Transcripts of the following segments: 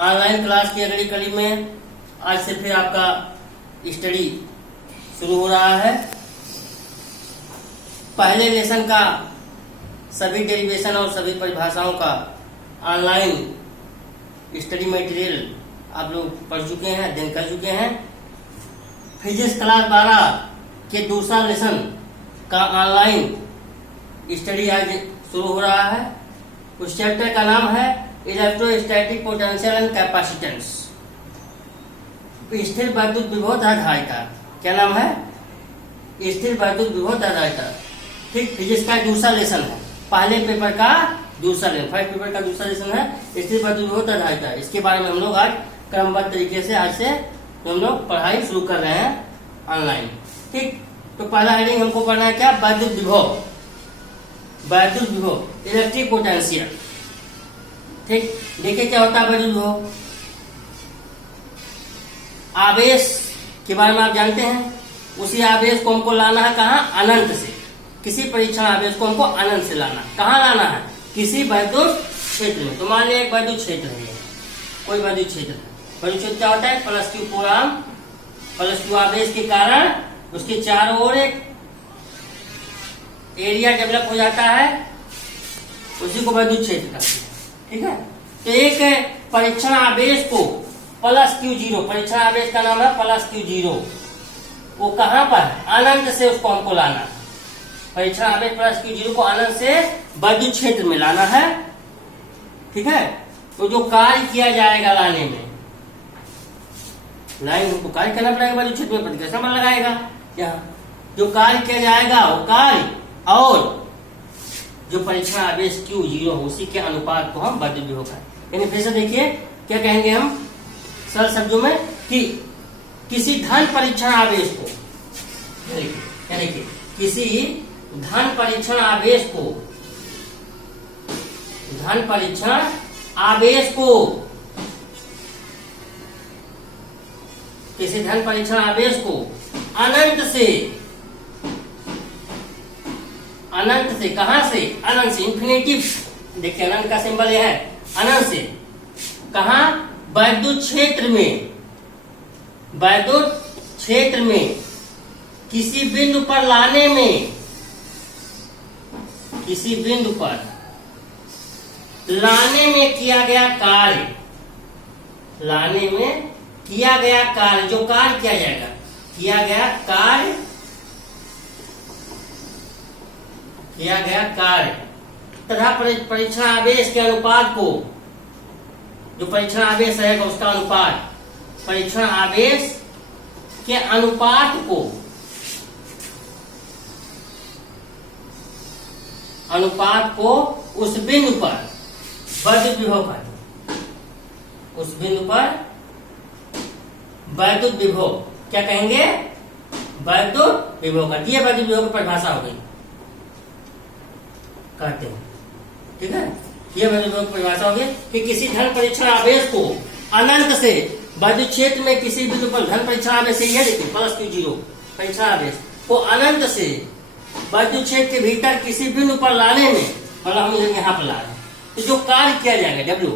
Online class की अगली कड़ी में आज से फिर आपका स्टडी शुरू हो रहा है। पहले लेसन का सभी डेरिवेशन और सभी परिभाषाओं का ऑनलाइन स्टडी मटेरियल आप लोग पढ़ चुके हैं, अध्ययन कर चुके हैं। फिजिक्स क्लास 12 के दूसरा लेसन का ऑनलाइन स्टडी आज शुरू हो रहा है। उस चैप्टर का नाम है इलेक्ट्रोस्टैटिक पोटेंशियल एंड कैपेसिटेंस, स्थिर वैद्युत विभव धारिता। क्या नाम है? स्थिर वैद्युत विभव धारिता। ठीक, फिजिक्स का दूसरा लेसन है, पहले पेपर का दूसरा लेसन, फर्स्ट पेपर का दूसरा लेसन है स्थिर वैद्युत विभव धारिता। इसके बारे में हम लोग आज क्रमबद्ध तरीके से आज से हम लोग पढ़ाई शुरू कर रहे हैं ऑनलाइन। ठीक, तो पहला हेडिंग हमको पढ़ना है क्या? वैद्युत विभव, वैद्युत विभव, इलेक्ट्रिक पोटेंशियल। ठीक, देखिए क्या होता है वैद्युत विभव। आवेश के बारे में आप जानते हैं, उसी आवेश को हमको लाना है कहाँ? अनंत से। किसी परीक्षण आवेश को हमको अनंत से लाना, कहाँ लाना है? किसी वैद्युत क्षेत्र में। तो मान लिया एक वैद्युत क्षेत्र है, कोई वैद्युत क्षेत्र है। वैद्युत क्षेत्र क्या होता है? Plus Q coulomb, plus Q आवेश के कारण उसके चारों ओर एक एरिया डेवलप हो जाता है, उसी को वैद्युत क्षेत्र कहते हैं। ठीक है, तो एक परीक्षण आवेश को प्लस क्यू जीरो, परीक्षण आवेश का नाम है प्लस क्यू जीरो, वो कहां पर? अनंत से उसको हमको लाना। परीक्षण आवेश प्लस क्यू जीरो को अनंत से वैद्युत क्षेत्र में लाना है। ठीक है, तो जो कार्य किया जाएगा लाने में, लाइन हमको कार्य करना पड़ेगा वैद्युत क्षेत्र में, प्रतिक्रिया मन लगाएगा। यहाँ जो कार्य किया जाएगा वो कार्य और जो परीक्षण आवेश क्यू जीरो हो उसी के अनुपात को हम वैद्युत विभव कहेंगे। यानी फिर से देखिए क्या कहेंगे हम सरल शब्दों में कि किसी धन परीक्षण आवेश को, यानी कि किसी धन परीक्षण आवेश को, धन परीक्षण आवेश को, किसी धन परीक्षण आवेश को अनंत से, अनंत से, कहां से? अनंत से, इंफिनिटिव। देखिए अनंत का सिंबल यह है, अनंत से कहा? वैद्युत क्षेत्र में, वैद्युत क्षेत्र में किसी बिंदु पर लाने में, किसी बिंदु पर लाने में किया गया कार्य, लाने में किया गया कार्य, जो कार्य किया जाएगा, किया गया कार्य, किया गया कार्य तथा परीक्षण आवेश के अनुपात को, जो परीक्षण आवेश रहेगा उसका अनुपात, परीक्षण आवेश के अनुपात को, अनुपात को उस बिंदु पर वैद्युत विभव कहते हैं। उस बिंदु पर वैद्युत विभव क्या कहेंगे? वैद्युत विभव कहते हैं। वैद्युत विभव की परिभाषा हो गई, कहते हैं। ठीक है, ये वैद्युत विभव की परिभाषा हो गई कि किसी धन परीक्षण आवेश को अनंत से वैद्युत क्षेत्र में किसी बिंदु पर धन परीक्षण आवेश से, यह देखिए प्लस क्यू जीरो परीक्षण आवेश को अनंत से वैद्युत क्षेत्र के भीतर किसी बिंदु पर लाने में, मतलब हम यहाँ पर ला रहे हैं, तो जो कार्य किया जाएगा डब्ल्यू,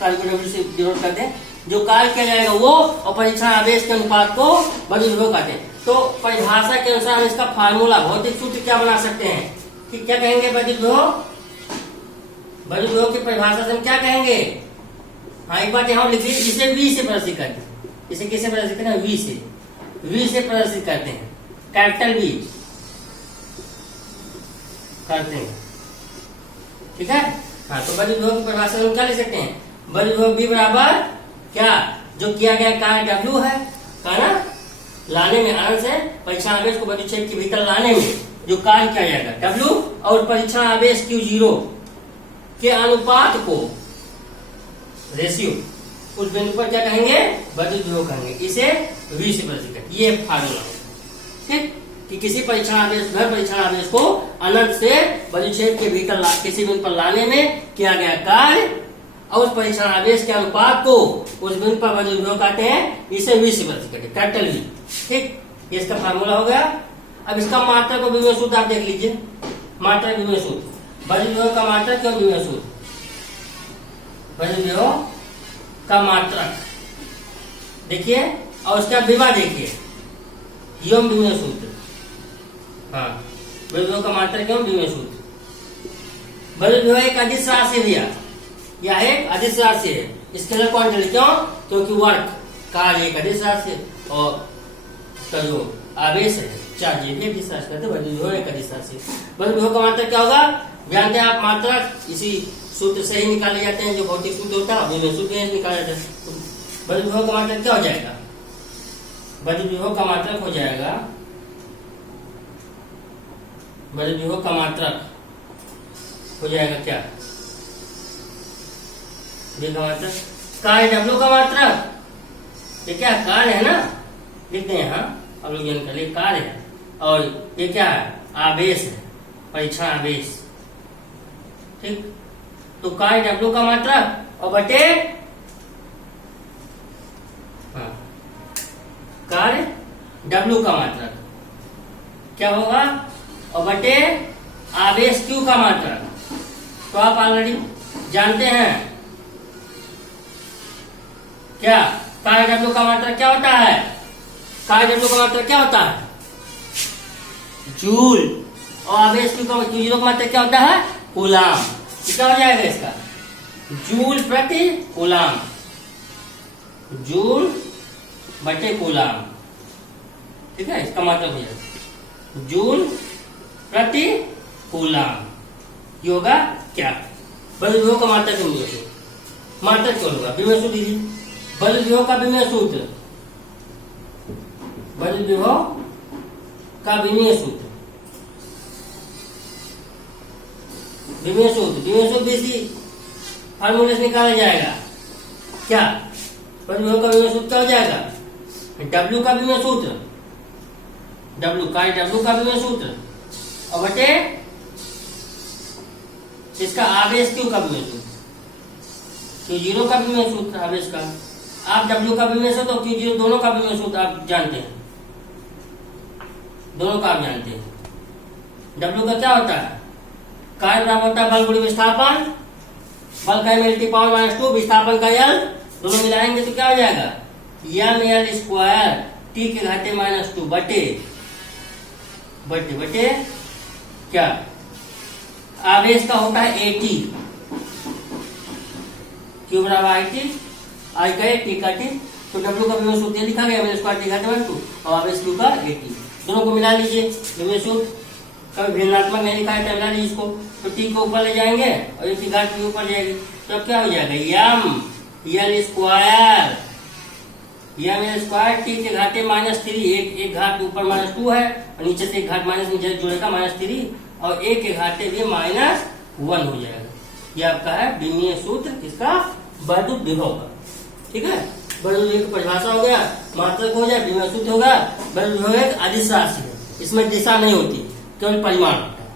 कार्य को डब्ल्यू से डिनोट करते हैं, जो कार्य किया जाएगा वो और परीक्षण आवेश के अनुपात को वैद्युत विभव कहते हैं। तो परिभाषा के अनुसार हम इसका फार्मूला, भौतिक सूत्र क्या बना सकते हैं कि क्या कहेंगे? वैद्युत विभव, वैद्युत विभव की परिभाषा से हम क्या कहेंगे? हाँ, एक बात यहाँ लिखिए, इसे V से प्रदर्शित करते हैं। इसे किसे प्रदर्शित करते हैं? V से, V से प्रदर्शित करते हैं, कैपिटल V करते हैं। ठीक है, हाँ, तो वैद्युत विभव की परिभाषा हम क्या लिख सकते हैं? वैद्युत विभव V बराबर क्या? जो किया गया कार्य W है, कहा ना, लाने में अनंत से परीक्षण आवेश को वैद्युत क्षेत्र के भीतर लाने में जो कार्य किया जाएगा W और परीक्षण आवेश Q जीरो के अनुपात को, रेशियो, उस बिंदु पर क्या कहेंगे? वैद्युत विभव कहेंगे। इसे V से प्रदर्शित करेंगे। ये फार्मूला है। ठीक, कि किसी परीक्षण आवेश, धन परीक्षण आवेश को अनंत से वैद्युत क्षेत्र के भीतर किसी बिंदु पर लाने में किया गया कार्य और उस परीक्षण आवेश के अनुपात को उस बिंदु पर वैद्युत विभव कहते हैं। इसे V से प्रदर्शित करेंगे, कैपिटल V। ठीक, ये इसका फार्मूला हो गया। अब इसका मात्रक और विभव सूत्र आप देख लीजिए। मात्रक विभव सूत्र, वैद्युत विभव का मात्रक और विभव सूत्र, वैद्युत विभव का मात्रक, देखिए, और उसका विभव देखिए, यम विमेय सूत्र। हाँ, बल विभव का मात्रक एवं विमेय सूत्र। बल विभव एक अदिश राशि भैया, यह एक अदिश राशि है, स्केलर क्वांटिटी, क्यों? क्योंकि वर्क कार्य एक अदिश राशि है और इसका जो आवेश है चार्ज, ये भी अदिश राशि कहते हैं। बल विभव एक अदिश राशि। बल विभव का मात्रक क्या होगा जानते हैं आप? मात्रक इसी सूत्र से ही निकाले जाते हैं, जो भौतिक सूत्र होता है विमेय सूत्र से निकाला जाता है। बल विभव का मात्रक क्या हो जाएगा? बल विभव का मात्रक हो जाएगा, बल विभव का मात्रक हो जाएगा क्या? मात्रक कार्य डब्ल्यू का मात्रक, ये क्या कार्य है ना, लिखते हैं यहाँ अवलोकन के लिए कार्य है, और ये क्या है? आवेश है, परीक्षण आवेश। ठीक, तो कार्य डब्ल्यू का मात्रक और बटे कार्य डब्ल्यू का मात्रक क्या होगा? और बटे आवेश क्यू का मात्रक। तो आप ऑलरेडी जानते हैं क्या कार्य डब्ल्यू का मात्रक क्या होता है? कार्य डब्ल्यू का मात्रक क्या होता है? जूल। और आवेश क्यू का जीरो का मात्रक क्या होता है? कूलाम। क्या हो जाएगा इसका? जूल प्रति कूलाम, जूल बटे कूलाम। ठीक है, इसका मतलब हो जाएगा जूल प्रति कूलाम। ये होगा क्या? बल विभव का मात्रक विमेय सूत्र। मात्रक क्या होगा? विमेय सूत्र दीजिए। बल विभव का विमेय सूत्र, बल विभव का विमेय सूत्र, विमेय सूत्र, विमेय सूत्र इसी फार्मूले से निकाला जाएगा। क्या? बल विभव का विमेय सूत्र क्या हो जाएगा? डब्ल्यू का विमेय सूत्र, डब्ल्यू कार्य डब्ल्यू का विमेय सूत्र और बटे इसका आवेश क्यू का विमेय सूत्र, क्यू जीरो का विमेय सूत्र आवेश का। आप डब्ल्यू का विमेय सूत्र और क्यू जीरो दोनों का विमेय सूत्र आप जानते हैं, दोनों का आप जानते हैं। डब्ल्यू का क्या होता है? कार्य बराबर होता है बल गुणित विस्थापन, बल का एम पावर -2, विस्थापन का यल, दोनों मिलाएंगे तो क्या हो जाएगा? एम एल स्क्वायर टी के घाते -2 बटे बटे बटे क्या? आवेश का होता है एटी, क्यू बराबर आई टी, आई का टी का टी, तो डब्ल्यू का विमेय सूत्र लिखा गया एम स्क्वायर टी घाते -2 और आवेश क्यू का एटी। दोनों को मिला लीजिए, विमेय सूत्र कभी भिन्नात्मक नहीं लिखा है तो मिला लीजिए इसको, तो टी को ऊपर ले जाएंगे और इसी घाट के ऊपर जाएगी, तो क्या हो जाएगा? M L square, M L square T के घाते -3, एक घाट ऊपर -2 है और नीचे से एक घाट माइनस नीचे जुड़ेगा -3 और एक के घाटे भी -1 हो जाएगा। ये आपका है विमेय सूत्र किसका? वैद्युत विभव का। ठीक है, वैद्युत विभव की परिभाषा हो गया, मात्रक हो जाए, विमेय सूत्र होगा। वैद्युत विभव एक अदिश राशि है, इसमें दिशा नहीं होती, केवल परिमाण होता है।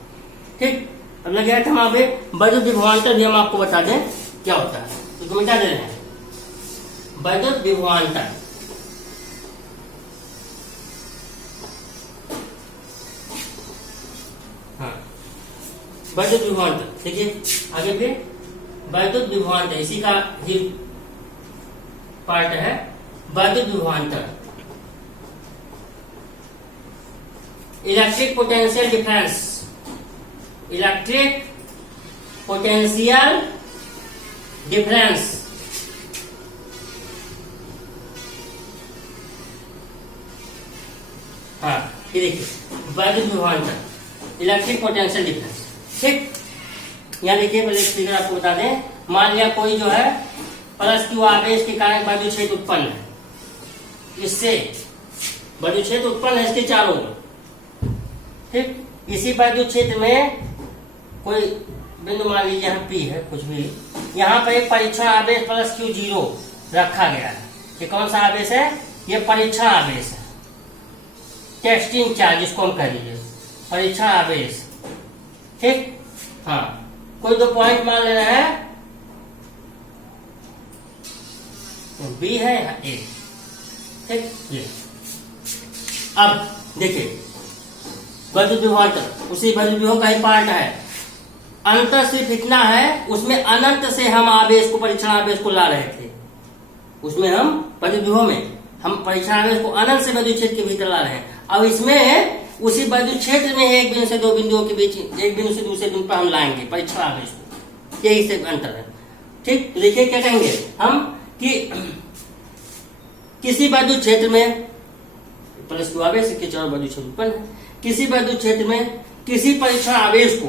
ठीक, अब लगे हम अभी वैद्युत विभवांतर भी हम आपको बता दें क्या होता है, तो मिटा दे रहे हैं। वैद्युत विभवांतर, हाँ, वैद्युत विभवांतर देखिए आगे फिर वैद्युत विभवांतर, इसी का ही पार्ट है वैद्युत विभवांतर। Electric potential difference, electric potential difference, हाँ ये देखिए वैद्युत विभवांतर, इलेक्ट्रिक पोटेंशियल डिफरेंस। ठीक, यहाँ देखिए पहले फिगर आपको बता दें, मान लिया कोई जो है प्लस क्यू आवेश के कारण वैद्युत क्षेत्र उत्पन्न है, इससे वैद्युत क्षेत्र उत्पन्न है इसके चारों ओर। ठीक, इसी वैद्युत क्षेत्र में कोई बिंदु मान लीजिए यहाँ पी है, कुछ भी, यहाँ पर एक परीक्षण आवेश प्लस क्यू जीरो रखा गया है। ये कौन सा आवेश है? ये परीक्षण आवेश है, टेस्टिंग चार्ज जिसको हम कह लीजिए, परीक्षण आवेश। ठीक, हाँ, कोई दो पॉइंट मान लेना है, तो बी है यहाँ ए। ठीक, ये अब देखिए वैद्युत विभवांतर उसी वैद्युत विभव का ही पार्ट है। अंतर सिर्फ इतना है, उसमें अनंत से हम आवेश को, परीक्षण आवेश को ला रहे थे, उसमें हम विद्युत विभव में हम परीक्षण आवेश को अनंत से विद्युत क्षेत्र के भीतर ला रहे हैं। अब इसमें उसी विद्युत क्षेत्र में एक बिंदु से दो बिंदुओं के बीच, एक बिंदु से दूसरे बिंदु पर हम लाएंगे परीक्षण आवेश को। यही से अंतर है। ठीक, देखिए क्या कहेंगे हम कि किसी विद्युत क्षेत्र में प्लस क्यू आवेश के चारों विद्युत क्षेत्र उत्पन्न है। किसी विद्युत क्षेत्र में किसी परीक्षण आवेश को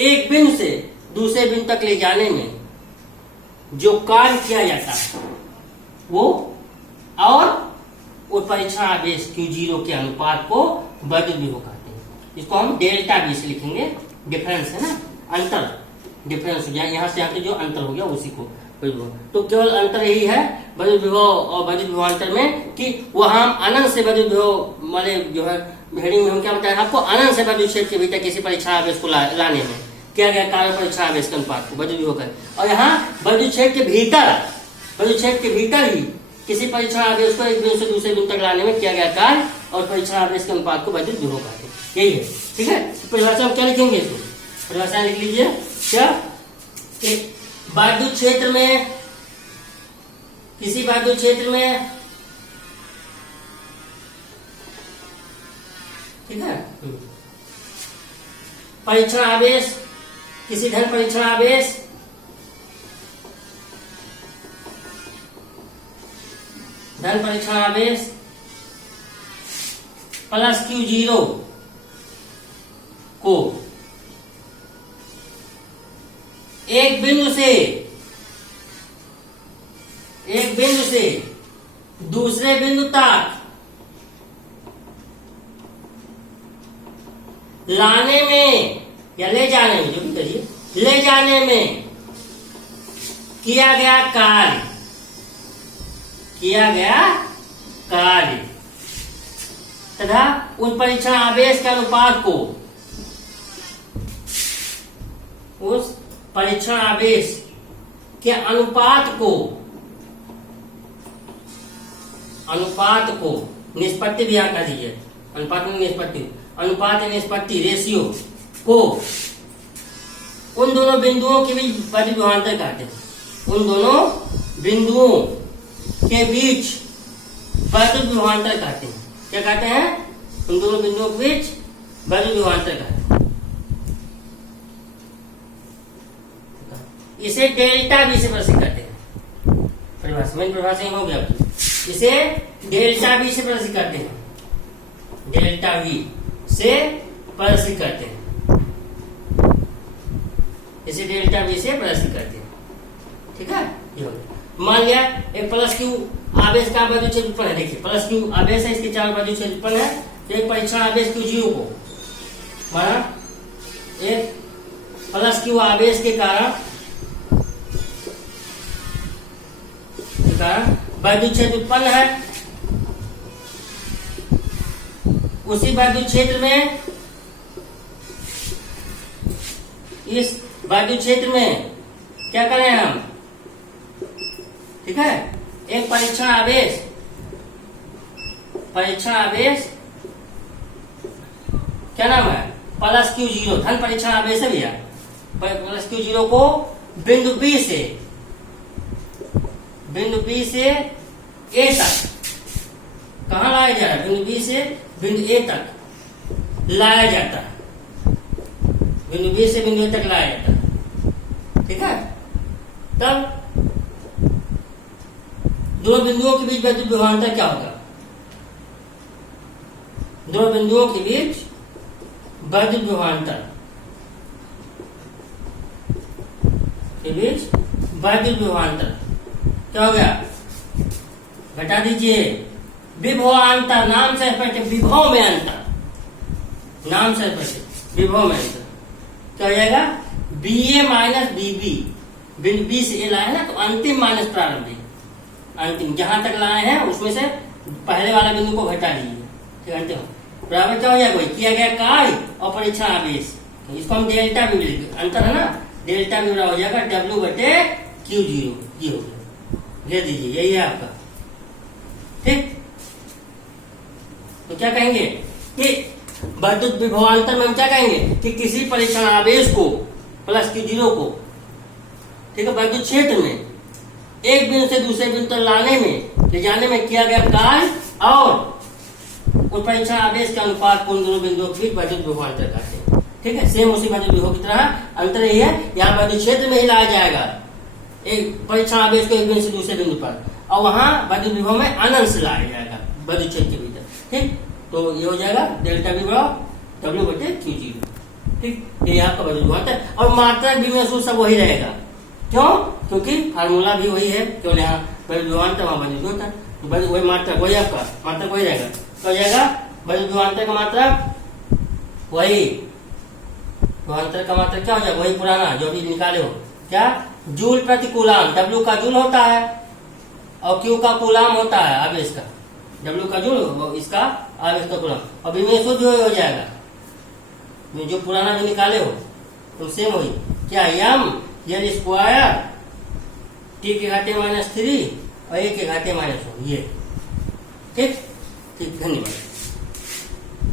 एक बिंदु से दूसरे बिंदु तक ले जाने में जो कार्य किया जाता है वो और उस परीक्षण आवेश Q0 के अनुपात को विद्युत विभव कहते हैं। इसको हम डेल्टा V से लिखेंगे। डिफरेंस है ना, अंतर, डिफरेंस हो गया, यहाँ से यहाँ के जो अंतर हो गया उसी को तो केवल अंतर यही है विद्युत विभव और विद्युत विभवांतर में कि वहां हम अनंत से विद्युत विभव वाले जो है हेडिंग में हम क्या बताया आपको, अनंत से विद्युत क्षेत्र के भीतर किसी परीक्षण आवेश को लाने में किया गया कार्य परीक्षण आवेश के अनुपात को विद्युत विभव का। और यहाँ विद्युत क्षेत्र के भीतर, विद्युत क्षेत्र के भीतर ही किसी परीक्षण आवेश को एक बिंदु से दूसरे बिंदु तक लाने में किया गया कार्य और परीक्षण आवेश के अनुपात को विद्युत विभव कहते हैं। यही है, ठीक है। परिभाषा हम क्या लिखेंगे, इसको परिभाषा लिख लीजिए। क्या विद्युत क्षेत्र में, किसी विद्युत क्षेत्र में, ठीक है, परीक्षण आवेश, किसी धन परीक्षण आवेश धन परीक्षण आवेश प्लस Q0 को एक बिंदु से दूसरे बिंदु तक लाने में या ले जाने में, जो भी करिए, ले जाने में किया गया कार्य तथा उस परीक्षण आवेश के अनुपात को, उस परीक्षण आवेश के अनुपात को निष्पत्ति भी यहाँ कर दीजिए, अनुपात में निष्पत्ति रेशियो को उन दोनों बिंदुओं के बीच विद्युत विभवांतर कहते हैं। उन दोनों बिंदुओं के बीच विद्युत विभवांतर कहते हैं। क्या कहते हैं? उन दोनों बिंदुओं के बीच विद्युत विभवांतर कहते हैं। इसे डेल्टा V से प्रदर्शित करते हैं। परिभाषा मेन परिभाषा ही हो गया। इसे डेल्टा V से प्रदर्शित करते हैं, डेल्टा V से प्रदर्शित करते हैं, इसे डेल्टा V से प्रदर्शित करते हैं। ठीक है, ये हो गया। मान लिया एक प्लस Q आवेश का विद्युत क्षेत्र उत्पन्न है। देखिए प्लस Q आवेश है, इसके चार विद्युत क्षेत्र उत्पन्न है। एक परीक्षण आवेश Q0 को माना एक प्लस Q आवेश के कारण विद्युत क्षेत्र उत्पन्न है। उसी विद्युत क्षेत्र में, इस विद्युत क्षेत्र में क्या करें हम, ठीक है, एक परीक्षण आवेश क्या नाम है, प्लस Q0 धन परीक्षण आवेश है भैया। प्लस Q0 को बिंदु B से A तक कहाँ लाया जा रहा है, बिंदु B से बिंदु A तक लाया जाता है, बिंदु B से बिंदु A तक लाया जाता है। ठीक है, तब दो बिंदुओं के बीच विद्युत विभवांतर क्या होगा, दो बिंदुओं के बीच विद्युत विभवांतर क्या हो गया, घटा दीजिए। विभवांतर नाम से पढ़ते, विभव में अंतर, नाम से पढ़ते विभव में अंतर क्या हो जाएगा, BA माइनस BB। बिंदु B से A लाए है ना, तो अंतिम माइनस प्रारंभिक, अंतिम जहां तक लाए हैं उसमें से पहले वाला बिंदु को घटा लीजिए। ठीक है, अंतिम बराबर क्या हो जाएगा, किया गया कार्य और परीक्षण आवेश, इसको हम डेल्टा भी लिखेंगे। अंतर है ना, डेल्टा भी हो जाएगा W/Q0। ये हो गया, ले दीजिए, यही है आपका। ठीक, तो क्या कहेंगे कि विद्युत विभवांतर में हम क्या कहेंगे कि किसी परीक्षण आवेश को प्लस Q0 को, ठीक है, विद्युत क्षेत्र में एक बिंदु से दूसरे बिंदु तक लाने में, ले जाने में किया गया कार्य और उस परीक्षण आवेश के अनुपात को उन दोनों बिंदुओं के बीच वैद्युत विभव अंतर कहते हैं। ठीक है, सेम उसी वैद्युत विभव की तरह अंतर यही है, यहाँ वैद्युत क्षेत्र में ही लाया जाएगा एक परीक्षण आवेश को एक बिंदु से दूसरे बिंदु पर, और वहां वैद्युत विभव में अनंत से लाया जाएगा वैद्युत क्षेत्र के भीतर। ठीक, तो ये हो जाएगा डेल्टा V बराबर W बटे Q0। ठीक, ये आपका वैद्युत विभव अंतर, और मात्रा विनिमय सूत्र सब वही रहेगा। क्यों? क्योंकि फार्मूला भी वही है, केवल यहाँ वैद्युत विभव अंतर वहां वैद्युत विभव अंतर, वही मात्रा वही आपका मात्रा वही रहेगा। तो हो जाएगा वैद्युत विभव अंतर का मात्रा वही, विभवांतर का मात्रा क्या हो जाएगा? वही पुराना जो भी निकाले हो, क्या? जूल प्रति कूलाम। W का जूल होता है और Q का कूलाम होता है आवेश का। W का जूल, इसका आवेश का कूलाम, और विनिमय सूत्र भी हो जाएगा जो पुराना भी निकाले हो, तो सेम वही क्या? M L स्क्वायर T के घाटे -3 और A के घाटे -1 ये। ठीक, धन्यवाद।